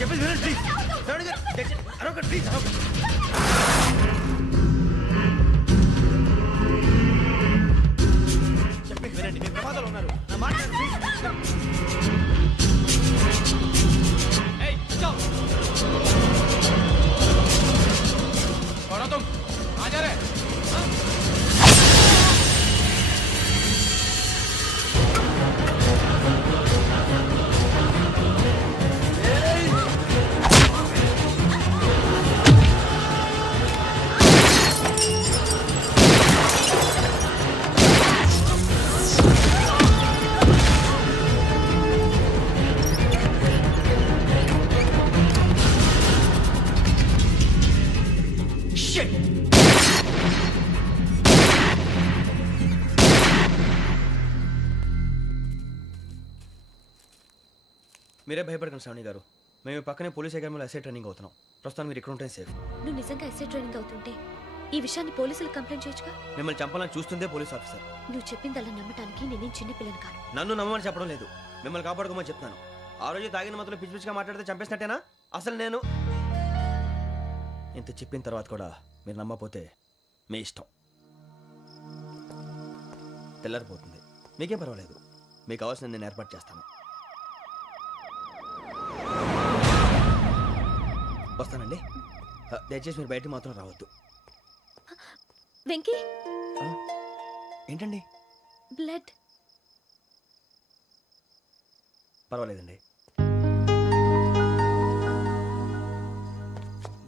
చెప్పేసి please. Please చెప్పేసి వినండి. మీ ప్రమాదాలు ఉన్నారు. నా మాట మీరే భయపడకండి శ్రావణి గారు. మేము పక్కనే పోలీస్ అకాడమీలో ఎస్ఐ ట్రైనింగ్ అవుతున్నాం. ప్రస్తుతం మీరు ఇక్కడ ఉంటే సేఫ్. నువ్వు నిజంగా ఎస్ఐ ట్రైనింగ్ అవుతుంటే ఈ విషయాన్ని పోలీసులకు కంప్లైంట్ చేయొచ్చుగా. మిమ్మల్ని చంపాలని చూస్తుందే పోలీస్ ఆఫీసర్. నువ్వు చెప్పిందల్లా నమ్మటానికి నేనేం చిన్న పిల్లని కాను. నన్ను నమ్మమని చెప్పడం లేదు, మిమ్మల్ని కాపాడుకోమని చెప్తాను. ఆ రోజు తాగిన మాత్రం పిచ్చి పిచ్చిగా మాట్లాడితే చంపేసినట్టేనా? అసలు నేను ఇంత చెప్పిన తర్వాత కూడా మీరు నమ్మపోతే మీ ఇష్టం. తెల్లారిపోతుంది, మీకేం పర్వాలేదు. మీకు కావాల్సిన నేను ఏర్పాటు చేస్తాను. వస్తానండి. దయచేసి మీరు బయట మాత్రం రావద్దు. వెంకీ, ఏంటండి? బ్లడ్. పర్వాలేదండి.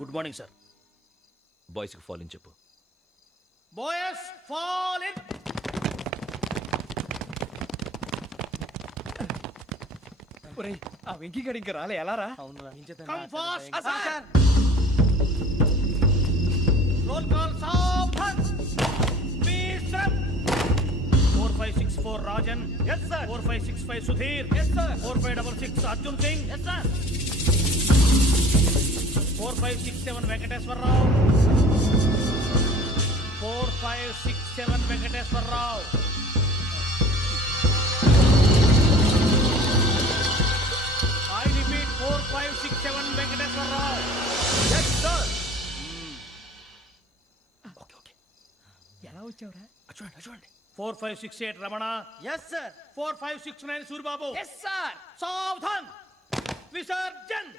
Good morning sir. బాయ్స్కి ఫాల్ ఇన్ చెప్పు. Boys fall in. ఒరేయ్, ఆ వెంకీ గడి ఇంకా రాలే. ఎలా రా? Come fast sir. Roll call సావధాన్. Please sir. 4564 Rajan. yes sir. 4565 Sudheer. yes sir. 4566 Arjun Singh. yes sir. 4567 Venkateswara Rao. 4567 Venkateswara Rao. I repeat 4567 Venkateswara Rao. yes sir. Okay. ఎలా వచ్చావురా? చూడండి. 4568 Ramana. yes sir. 4569 Suribabu. yes sir. సావధాన్. విసర్జన్.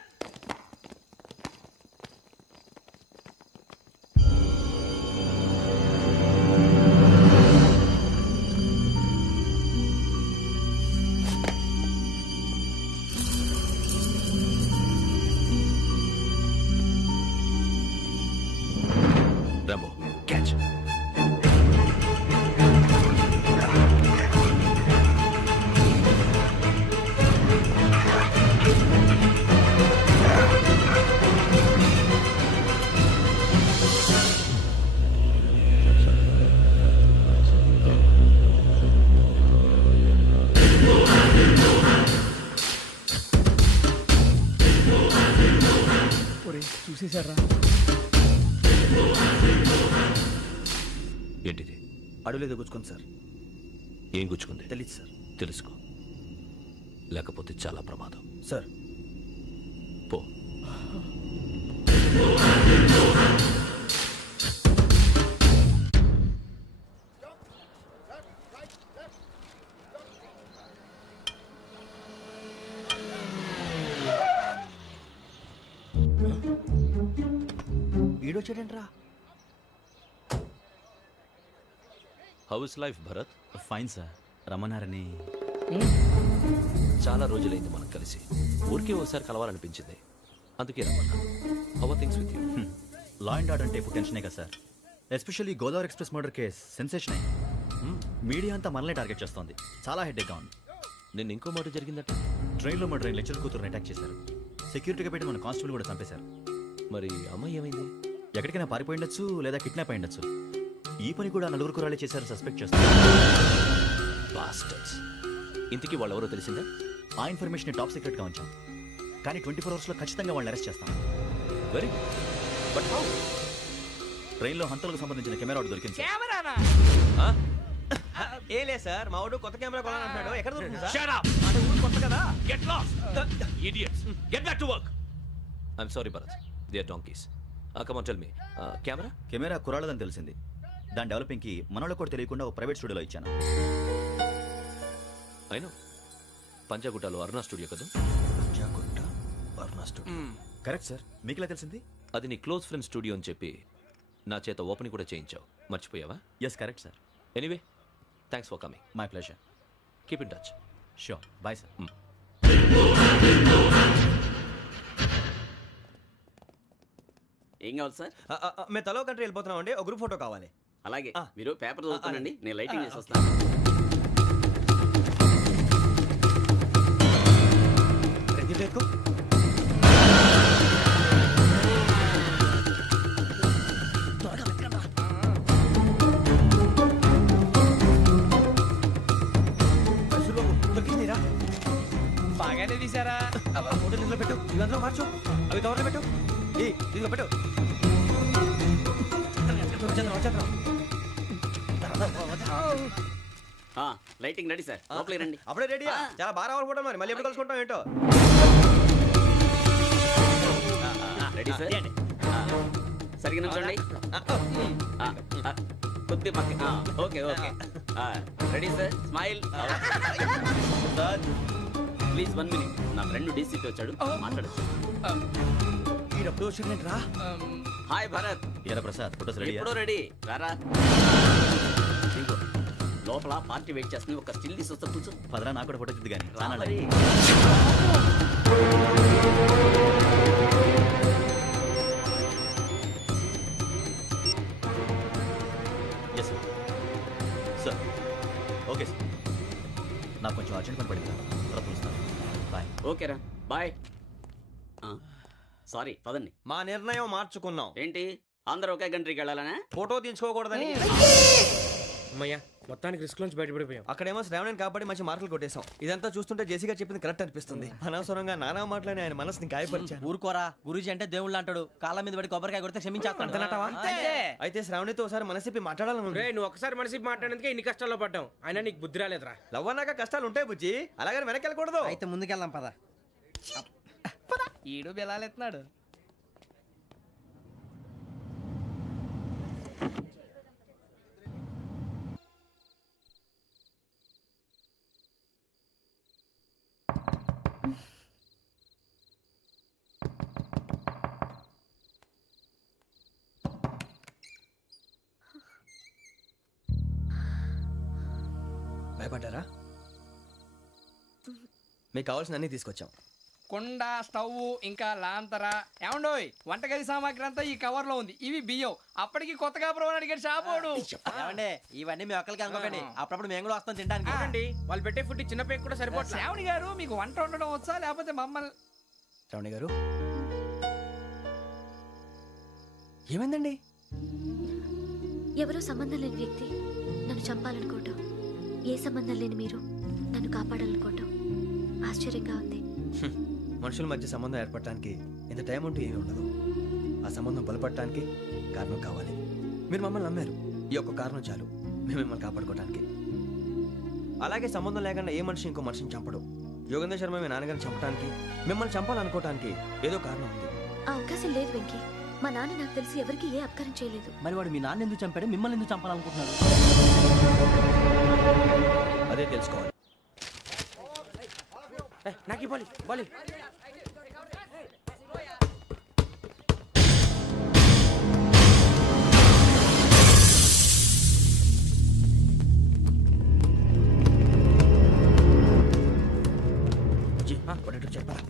Rambo catch. చూసేశారా? ఏంటిది? అడుగులేదు గుచ్చుకుంది సార్. ఏం గుచ్చుకుంది? తెలీదు సార్. తెలుసుకో, లేకపోతే చాలా ప్రమాదం. సార్ పో. ఈడొచ్చాడంట్రా. How is life Bharat? Fine sir. రమ్మన్నారని. చాలా రోజులైంది మనం కలిసి. ఊరికే ఒకసారి కలవాలనిపించింది, అందుకే రమ్మన్నా. How are things with you? Law and order అంటే ఇప్పుడు టెన్షనే కదా sir. Especially Godavari express murder case sensation అయింది. మీడియా అంతా మనల్ని టార్గెట్ చేస్తోంది. చాలా హెడ్ఏక్గా ఉంది. నిన్న ఇంకో మాట జరిగిందట. ట్రైన్లో మా ట్రైన్ లెక్చర్ కూతురుని అటాక్ చేశారు. సెక్యూరిటీగా పెట్టి మన కానిస్టేబుల్ కూడా చంపేశారు. మరి అమ్మాయి ఏమైంది? ఎక్కడికైనా పారిపోయిండొచ్చు, లేదా కిడ్నాప్ అయ్యుండొచ్చు. ఈ పని కూడా నలుగురు కురాలే చేశారు సస్పెక్ట్ చేస్తారు. బాస్టర్స్. ఇంతకీ వాళ్ళు ఎవరో తెలిసిందా? ఆ ఇన్ఫర్మేషన్ టాప్ సీక్రెట్గా ఉంచాం, కానీ 24 అవర్స్లో ఖచ్చితంగా వాళ్ళని అరెస్ట్ చేస్తాం. Very good. But how? ట్రైన్లో హంతలకు సంబంధించిన కెమెరా ఒకటి దొరికింది. కెమెరానా? ఏలే సార్, మా వాడు కొత్త కెమెరా కొనాలంటున్నాడు. ఎక్కడ దొరుకుతుంది సార్? Shut up. అంటే ఊరు కొత్త కదా. Get lost. Idiots. Get back to work. I'm sorry Bharat, they are donkeys. Come on tell me, camera? Camera కురాలదని తెలిసింది. దాని డెవలపింగ్కి మనోళ్ళకి కూడా తెలియకుండా ఒక ప్రైవేట్ స్టూడియోలో ఇచ్చాను. అయినా పంజాగుట్టలో అరుణా స్టూడియో కదా? Panjagutta Aruna studio. Correct sir. మీకు ఇలా తెలిసింది? అది నీ క్లోజ్ ఫ్రెండ్ స్టూడియో అని చెప్పి నా చేత ఓపెనింగ్ కూడా చేయించావు, మర్చిపోయావా? Yes correct sir. Anyway, thanks for coming. My pleasure. Keep in touch. Sure. Bye sir. ఏం కావాలి సార్? మేము తలో కంట్రీ వెళ్ళిపోతున్నాం అండి, ఒక గ్రూప్ ఫోటో కావాలి. అలాగే ఆ. మీరు పేపర్ చదువుతానండి, నేను లైటింగ్ చేసి ఓకే. వస్తాను. రెడీ లేకు. బాగానే తీసారా? ఫోటో ఇందులో పెట్టు, ఇవి అందులో మార్చు, అవి కవర్లో పెట్టు, ఇదిగో పెట్టు. లైటింగ్ రెడీ సార్, లోపలికి రండి. అప్పుడే రెడీయా? చాలా బాగా రావాలి ఫోటో, మరి మళ్ళీ ఎప్పుడు కలుసుకుంటాం ఏంటో. Ready sir. సరిగ్గా నుంచోండి. కొద్ది పక్క. Okay okay. Ready sir, smile. Please 1 minute. నా ఫ్రెండ్ డీసీపీ వచ్చాడు, మాట్లాడచ్చు. ఈడప్పుడు వచ్చిందండి రా. హాయ్ భరత్. ఏరా ప్రసాద్, ఫోటోస్ రెడీ? ఎప్పుడో రెడీ. రారా. ఇదిగో, లోపల పార్టీ వెయిట్ చేస్తుంది, ఒక స్టిల్ తీసి వస్తా, కూర్చో. పదరా, నాకు కూడా ఫోటో చూద్దు కానీ. రా మరి. Yes sir. Sir okay sir. నాకు కొంచెం అర్జెంట్ పని పడింది, తర్వాత పిలుస్తాను. బాయ్. ఓకేరా, బాయ్. సారీ, పదండి. మా నిర్ణయం మార్చుకున్నాం. ఏంటి, అందరూ ఒకే కంట్రీకి వెళ్ళాలనే? ఫోటో తీసుకోకూడదని. అమ్మయ్యా, మొత్తానికి రిస్క్ నుంచి బయటపడిపోయాం. అక్కడేమో శ్రావణిని కాబట్టి మంచి మార్కులు కొట్టేశాం. ఇదంతా చూస్తుంటే జేసీగా చెప్పింది కరెక్ట్ అనిపిస్తుంది. అనవసరంగా నానా మాటలని ఆయన మనసుని గాయపరిచాను. ఊరుకోరా, గురూజీ అంటే దేవుళ్ళు అంటాడు. కాళ్ళ మీద పడి కొబ్బరికాయ కొడితే క్షమించేస్తాడు. అయితే శ్రావణితో ఒకసారి మనసిప్పి మాట్లాడాలను. నువ్వు ఒకసారి మనిషి మాట్లాడేందుకే ఇన్ని కష్టాల్లో పడ్డాం. అయినా నీకు బుద్ధి రాలేదురా. లవ్ అన్నాక కష్టాలు ఉంటాయి బుజ్జి, అలాగని వెనక్కి వెళ్ళకూడదు. అయితే ముందుకెళ్దాం పద. ఈడు బెలాలెత్తున్నాడు. భయపడ్డారా? మీకు కావాల్సిన అన్ని తీసుకొచ్చాం. కుండ, స్టవ్, ఇంకా లాంతర. ఏమండోయ్, వంటగది సామాగ్రి అంతా ఈ కవర్ లో ఉంది. ఇవి బియ్యం. అప్పటికి కొత్తగా బ్రో అడిగాడు షాపోడు. ఏమండి, ఇవన్నీ మీ ఒక్కరికి అనుకోకండి, అప్పుడప్పుడు మేము కూడా వస్తాం తినడానికి. చూడండి, వాళ్ళు పెట్టే ఫుడ్ చిన్న పేరు కూడా సరిపోతుంది. శ్రావణి గారు, మీకు వంట వండడం వచ్చా, లేకపోతే మమ్మల్ని? శ్రావణి గారు ఏమైందండి? ఎవరో సంబంధం లేని వ్యక్తి నన్ను చంపాలనుకోవటం, ఏ సంబంధం లేని మీరు నన్ను కాపాడాలనుకోవటం ఆశ్చర్యంగా ఉంది. మనుషుల మధ్య సంబంధం ఏర్పడటానికి ఇంత టైం ఉంటూ ఏమీ ఉండదు. ఆ సంబంధం బలపడటానికి కారణం కావాలి. మీరు మమ్మల్ని నమ్మారు, ఈ ఒక్క కారణం చాలు మేము మిమ్మల్ని కాపాడుకోవడానికి. అలాగే సంబంధం లేకుండా ఏ మనిషి ఇంకో మనిషిని చంపడు. యోగేంద్ర శర్మ మీ నాన్నగారిని చంపడానికి, మిమ్మల్ని చంపాలనుకోవటానికి ఏదో కారణం ఉంది. ఆ అవకాశం లేదు వెంకీ. మా నాన్న నాకు తెలిసి ఎవరికి ఏ అపకారం చేయలేదు. మరి వాడు మీ నాన్న ఎందుకు చంపాడు, మిమ్మల్ని ఎందుకు చంపాలనుకుంటున్నాడు? అదే తెలుసుకోవాలి. నాకు ఇవ్వాలి, ఇవ్వాలి. చెప్పరా?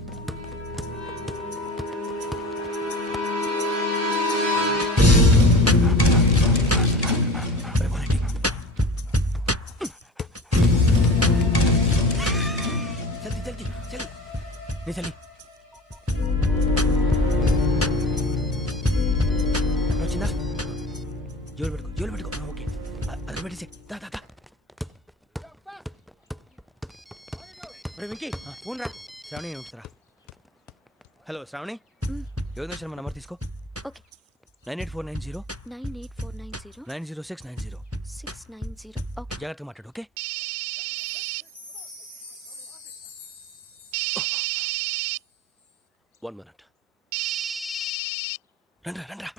చలి వచ్చిందా? జోలు పెట్టుకో. ఓకే, అది పెట్టేసి వెంకీ, ఫోన్ రా. శ్రావణి ఏమిటరా? హలో శ్రావణి, యోగేంద్ర శర్మ నంబర్ తీసుకో. ఓకే. 98490 98490 90690. 690. ఓకే. జాగ్రత్తగా మాట్లాడు. ఓకే. One minute. రండ్రా రండ్రా.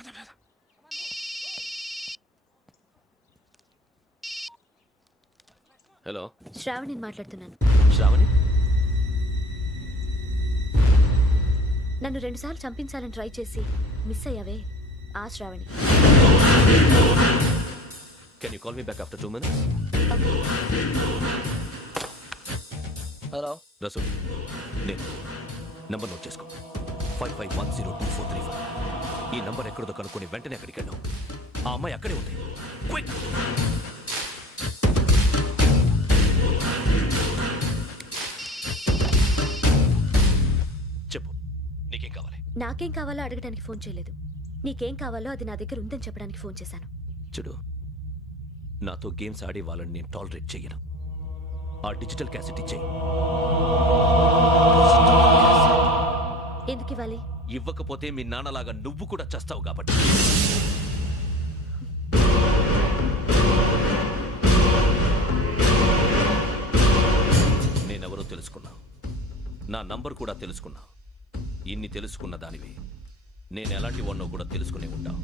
హలో శ్రావణిని మాట్లాడుతున్నాను. శ్రావణి, నన్ను 2 సార్లు చంపించాలని ట్రై చేసి మిస్ అయ్యావే, ఆ Shravani. Can you call me back after 2 minutes? Hello Rasool, నేను నంబర్ నోట్ చేసుకో. 55102435. ఈ నంబర్ ఎక్కడదో కనుక్కొని వెంటనే అక్కడికి వెళ్ళాం. ఆ అమ్మాయి అక్కడే ఉంది. క్విక్! చెప్పు, నీకేం కావాలి? నాకేం కావాలో అడగడానికి ఫోన్ చేయలేదు. నీకేం కావాలో అది నా దగ్గర ఉందని చెప్పడానికి ఫోన్ చేశాను. చూడు, నాతో గేమ్స్ ఆడే వాళ్ళని నేను టాలరేట్ చెయ్యను. ఆ డిజిటల్ క్యాసెట్ ఇచ్చేయి. ఎందుకు ఇవ్వాలి? ఇవ్వకపోతే మీ నాన్నలాగా నువ్వు కూడా చస్తావు కాబట్టి. నేనెవరో తెలుసుకున్నా, నా నంబర్ కూడా తెలుసుకున్నా. ఇన్ని తెలుసుకున్న దానివి నేను ఎలాంటి వాడినో కూడా తెలుసుకునే ఉంటా.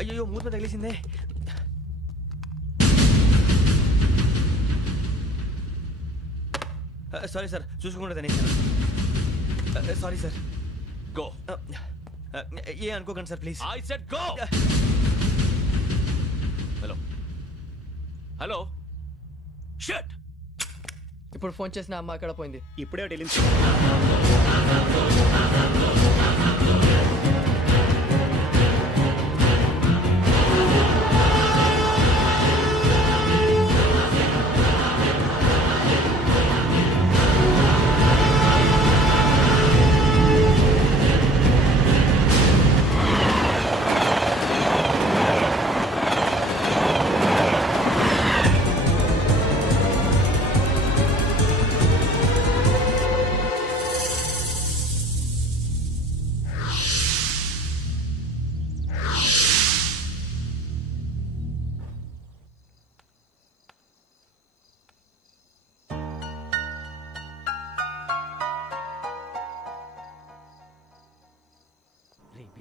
అయ్యో, మూత తగిలేసిందే. సారీ సార్, చూసుకోకుండా తినేసాను. Sorry sir. గో. ఏ అనుకోకండి sir, please. I said go. Hello hello, shut. ఇప్పుడు ఫోన్ చేసిన అమ్మ అక్కడ పోయింది. ఇప్పుడే వెళ్ళింది.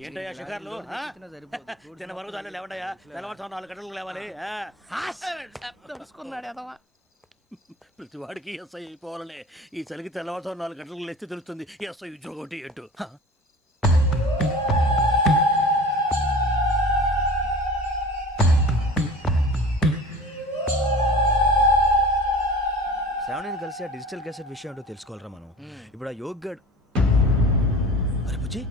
ఏంటయ్యా షికార్లు? తిన్న వరకు దాన్ని లేవండయ్యా. తెల్లవారుతో 4 గంటలకు లేవాలి. తెలుసుకున్నాడు ఎదవా. ప్రతి వాడికి ఎస్ఐ అయిపోవాలనే ఈ చలికి తెల్లవారుతో 4 గంటలకు లేస్తే తెలుస్తుంది ఎస్ఐ ఉద్యోగం ఒకటి ఎటు. శ్రావణిని కలిసి ఆ డిజిటల్ క్యాసెట్ విషయం ఏంటో తెలుసుకోవాలరా మనం. ఇప్పుడు ఆ యోగ్ గడ్, అరే బుజ్జి,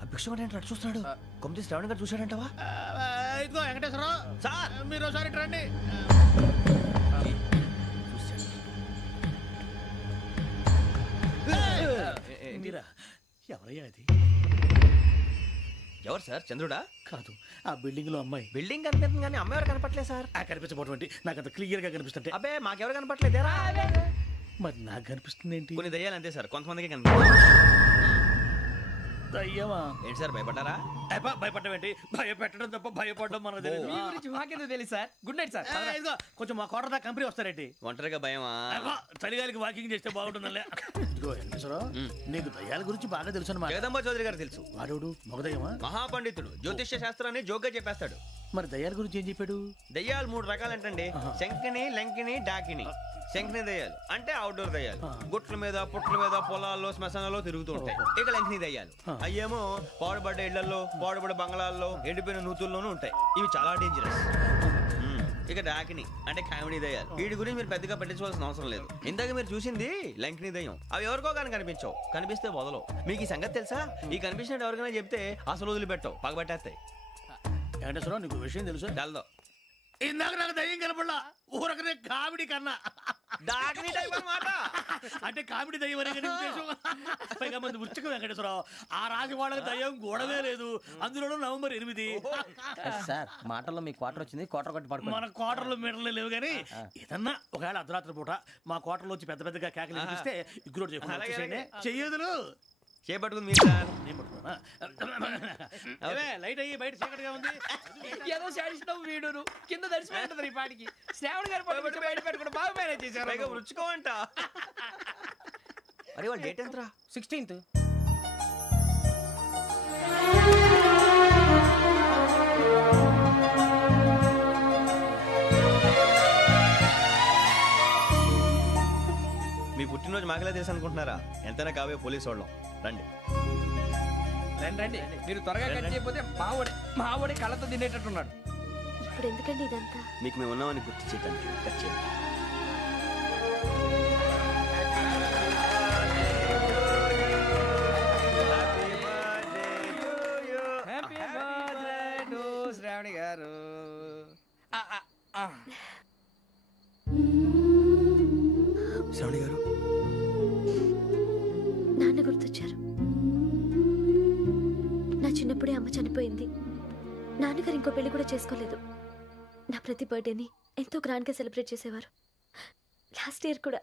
ఆ భిక్షం అంటే అటు చూస్తున్నాడు. కొమ్మతి శ్రావణి గారు చూశాడంటావా? ఇదిగో వెంకటేశ్వరరావు సార్, మీరు ఒకసారి రండి. ఎవరయ్యా అది? ఎవరు సార్? చంద్రుడా? కాదు, ఆ బిల్డింగ్ లో అమ్మాయి. బిల్డింగ్ కనిపిస్తుంది కానీ అమ్మాయి ఎవరు కనపట్లేదు సార్. కనిపించబోటువంటి నాకు అంత క్లియర్ గా కనిపిస్తుంటే. అబ్బే, మాకెవరు కనపట్లేదేరా? మరి నాకు కనిపిస్తుంది ఏంటి? కొన్ని దయ్యాలు అంతే సార్, కొంతమందికి కనిపిస్తుంది. దయ్యమా? ఏంటి సార్, భయపడ్డారా? భయపడడం ఏంటి? భయపెట్టడం తప్ప భయపడడం మనకు తెలియదు. మీ గురించి మాకేదో తెలుసు సార్. Good night sir. ఇదిగో కొంచెం మా కోట దాకా కంపెనీ వస్తారేంటి? ఒంటరిగా భయమా? చలిగాలికి వాకింగ్ చేస్తే బాగుంటుందిలే. ఇదిగో వెంకటేశ్వరరావు, నీకు దయ్యాల గురించి బాగా తెలుసు అన్నమాట. జగదంబ చౌదరి గారు తెలుసు. వాడు మగదయ్యమా? మహాపండితుడు, జ్యోతిష్య శాస్త్రాన్ని జోగ్గా చెప్పేస్తాడు. మరి దయ్యాల గురించి ఏం చెప్పాడు? దయ్యాలు 3 రకాలంటండి. శంకిని, లంకిని, డాకిని. శంకిని దయ్యాలు అంటే అవుట్డోర్ దయ్యాలు, గుట్ల మీద పుట్ల మీద పొలాల్లో శ్మశానాల్లో తిరుగుతూ ఉంటాయి. ఇక లంకిని దయ్యాలు అయ్యేమో పాడుబడ్డ ఇళ్లలో, పాడుబడ్డ బంగ్లాల్లో, ఎండిపోయిన నూతుల్లోనూ ఉంటాయి. ఇవి చాలా డేంజరస్. ఇక డాకిని అంటే కామెడీ దయ్యాలు. వీటి గురించి మీరు పెద్దగా పట్టించుకోవాల్సిన అవసరం లేదు. ఇందాక మీరు చూసింది లంకిని దయ్యం. అవి ఎవరికో కానీ కనిపించవు, కనిపిస్తే వదలవు. మీకు ఈ సంగతి తెలుసా? ఈ కనిపించినట్టు ఎవరికైనా చెప్తే అసలు వదిలిపెట్టవు, పగబట్టేస్తాయి. వెంకటేశ్వరరావు నీకు విషయం తెలుసు డల్దో ఇందాక నాకు దయ్యం కనపడలా ఊరకనే కామెడీ కన్నా డాకినీ టైప్ అన్నమాట. అంటే కామెడీ దయ్యం అనే కదా ఉద్దేశం. పైగా మంది ఉచ్చక వెంకటేశ్వరరావు ఆ రాజు వాళ్ళకి దయ్యం గోడవే లేదు, అందులోనూ నవంబర్ 8. సార్ మాటల్లో మీ క్వార్టర్ వచ్చింది, క్వార్టర్ కొట్టి పడుకో. మన క్వార్టర్లు మీటర్లు లేవు కానీ ఏదన్నా ఒకవేళ అర్ధరాత్రి పూట మా క్వార్టర్లో వచ్చి పెద్ద పెద్దగా కేకలు వినిపిస్తే ఇగ్గురు చెప్పండి చెయ్యదులు చేపట్టుకుంది మీరు సార్. నేను పట్టుకున్నా లైట్ అయ్యి బయట చీకటిగా ఉంది. ఏదో శాడిస్తావు వీడును కింద దర్శనం ఈ పాటికి శ్రావణ్ గారు పట్టుబట్టి బయట పెట్టుకుంటే బాగా మేనేజ్ చేశారు. పైగా రుచుకోమంట. అరే వాళ్ళ డేట్ ఎంతరా? 16th. మీ పుట్టినరోజు మాకలే తెలుసు అనుకుంటున్నారా? ఎంతైనా కావే పోలీసు వాళ్ళం. రండి రండి రండి, మీరు త్వరగా కట్ చేయకపోతే మావడి కళ్ళతో తినేటట్టున్నాడు. ఇప్పుడు ఎందుకండి ఇదంతా? మీకు మేము ఉన్నామని గుర్తు చేయడానికి కట్ చేయండి. హ్యాపీ బర్త్డే టు శ్రావణి గారు. శ్రావణి గారు నాన్న గుర్తొచ్చారు. నా చిన్నప్పుడే అమ్మ చనిపోయింది. నాన్నగారు ఇంకో పెళ్లి కూడా చేసుకోలేదు. నా ప్రతి బర్త్డేని ఎంతో గ్రాండ్గా సెలబ్రేట్ చేసేవారు. లాస్ట్ ఇయర్ కూడా.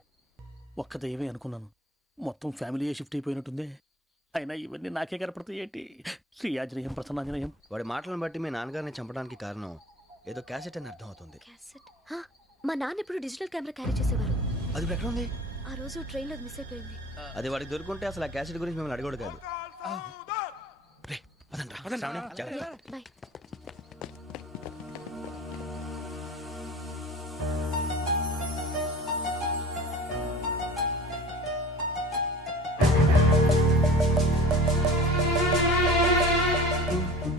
ఒక్క దయ్యమే అనుకున్నాను, మొత్తం ఫ్యామిలీయే షిఫ్ట్ అయిపోయినట్టుందే. అయినా ఇవన్నీ నాకే కనపడతాయి ఏంటి? శ్రీ ఆంజనేయం ప్రసన్నాంజనేయం. వాడి మాటలను బట్టి మీ నాన్నగారిని చంపడానికి కారణం ఏదో క్యాసెట్ అని అర్థం అవుతుంది. క్యాసెట్? మా నాన్న ఇప్పుడు డిజిటల్ కెమెరా క్యారీ చేసేవారు. అది ఇప్పుడు ఎక్కడ ఉంది? ఆ రోజు ట్రైన్లో మిస్ అయిపోయింది. అది వాడికి దొరుకుంటే అసలు ఆ క్యాసెట్ గురించి మిమ్మల్ని అడగడు కాదు. రే, పదండ్రా. శ్రావణి, జాగ్రత్త. బాయ్.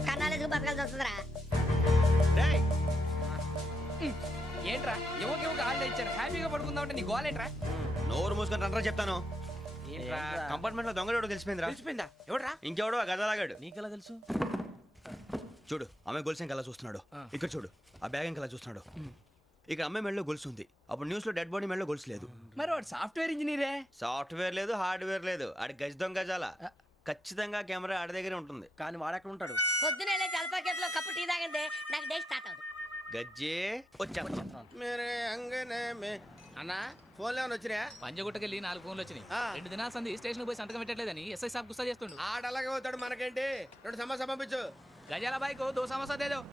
కన్నాలకు బతకాల్సి వస్తుందిరా. ఏంట్రా యువక హాలిడే ఇచ్చారు, హ్యాపీగా పడుకుందాం అంటే నీ గోలేంట్రా? నోరు మూసుకొని రండ్రా చెప్తాను. ఏంట్రా కంపార్ట్మెంట్ లో దొంగడు తెలిసిపోయిందిరా. తెలిసిపోయిందా? ఎవడ్రా? ఇంకెవడో ఆ గదలాగాడు. నీకెలా తెలుసు? చూడు అమ్మాయి గొలుసు ఇంకలా చూస్తున్నాడు. ఇక్కడ చూడు ఆ బ్యాగ్ ఇంకలా చూస్తున్నాడు. ఇక్కడ అమ్మాయి మెడలో గొలుసు ఉంది. అప్పుడు న్యూస్ లో డెడ్ బాడీ మెడలో గొలుసు లేదు. మరి వాడు సాఫ్ట్వేర్ ఇంజనీరే. సాఫ్ట్వేర్ లేదు, హార్డ్వేర్ లేదు. ఆడి గజ దొంగ గజాల. ఖచ్చితంగా కెమెరా ఆడి దగ్గరే ఉంటుంది. కానీ వాడెక్కడ ఉంటాడు? పొద్దునే లేచి అల్ఫా కేఫ్ లో కప్పు టీ తాగిందే నాకు డే స్టార్ట్ అవుతుంది. గజ్జే వచ్చా. అన్నా ఫోన్లో ఏమైనా వచ్చినాయా? పంజగుట్టకెళ్ళి 4 ఫోన్లు వచ్చినాయి. 2 దినాల సంది స్టేషన్ పోయి సంతకం పెట్టలేదని ఎస్ఐ సాబ్ గుస్తా చేస్తుండు. ఆడలాగే పోతాడు, మనకేంటి? 2 సమస్య పంపించు. గజాల బైక్ 2 సమస్య దేదో.